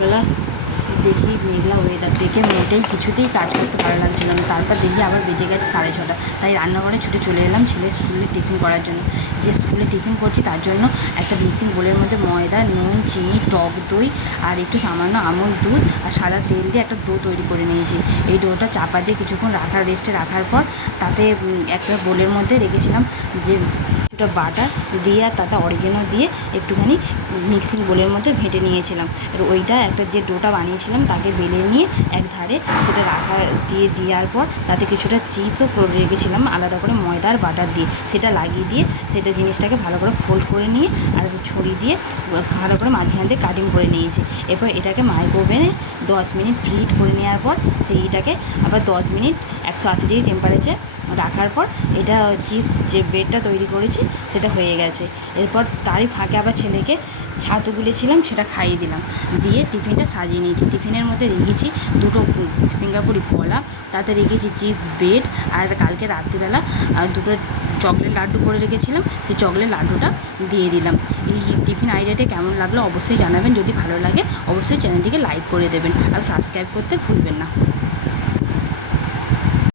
বেলা দেখি মেঘলা ওয়েদার দেখে মোটেই কিছুতেই কাজ করতে ভালো লাগছিল না। তারপর দেখি আবার বেজে গেছে 6:30, তাই রান্নাঘরে ছুটে চলে এলাম ছেলের স্কুলে টিফিন করার জন্য। যে স্কুলে টিফিন করছি তার জন্য একটা মিক্সিং বোলের মধ্যে ময়দা, নুন, চিনি, টক দই আর একটু সামান্য আমুল দুধ আর সাদা তেল দিয়ে একটা ডো তৈরি করে নিয়েছি। এই ডোটা চাপা দিয়ে কিছুক্ষণ রেস্টে রাখার পর তাতে একটা বোলের মধ্যে রেখেছিলাম যে কিছুটা বাটার দিয়ে আর তাতে অরিগেনো দিয়ে একটুখানি মিক্সিং বোলের মধ্যে ভেটে নিয়েছিলাম। আর ওইটা একটা যে ডোটা বানিয়েছিলাম তাকে বেলে নিয়ে এক ধারে সেটা দেওয়ার পর তাতে কিছুটা চিজও রেখেছিলাম আলাদা করে ময়দা আর বাটার দিয়ে, সেটা লাগিয়ে দিয়ে সেটা জিনিসটাকে ভালো করে ফোল্ড করে নিয়ে আর ছড়ি দিয়ে ভালো করে মাঝখান দিয়ে কাটিং করে নিয়েছি। এরপর এটাকে মাইক্রোওভেনে 10 মিনিট প্রিহিট করে নেওয়ার পর সেইটাকে আবার 10 মিনিট 180 ডিগ্রি টেম্পারেচার রাখার পর এটা চিজ যে ব্রেডটা তৈরি করেছি সেটা হয়ে গেছে। এরপর তারই ফাঁকে আবার ছেলেকে ছাতু গুলেছিলাম, সেটা খাইয়ে দিলাম, দিয়ে টিফিনটা সাজিয়ে নিয়েছি। টিফিনের মধ্যে রেখেছি দুটো সিঙ্গাপুরি কলা, তাতে রেখেছি চিজ ব্রেড, আর কালকে রাত্রিবেলা দুটো চকলেট লাড্ডু করে রেখেছিলাম, সেই চকলেট লাড্ডুটা দিয়ে দিলাম। এই টিফিন আইডিয়াটা কেমন লাগলো অবশ্যই জানাবেন। যদি ভালো লাগে অবশ্যই চ্যানেলটিকে লাইক করে দেবেন আর সাবস্ক্রাইব করতে ভুলবেন না।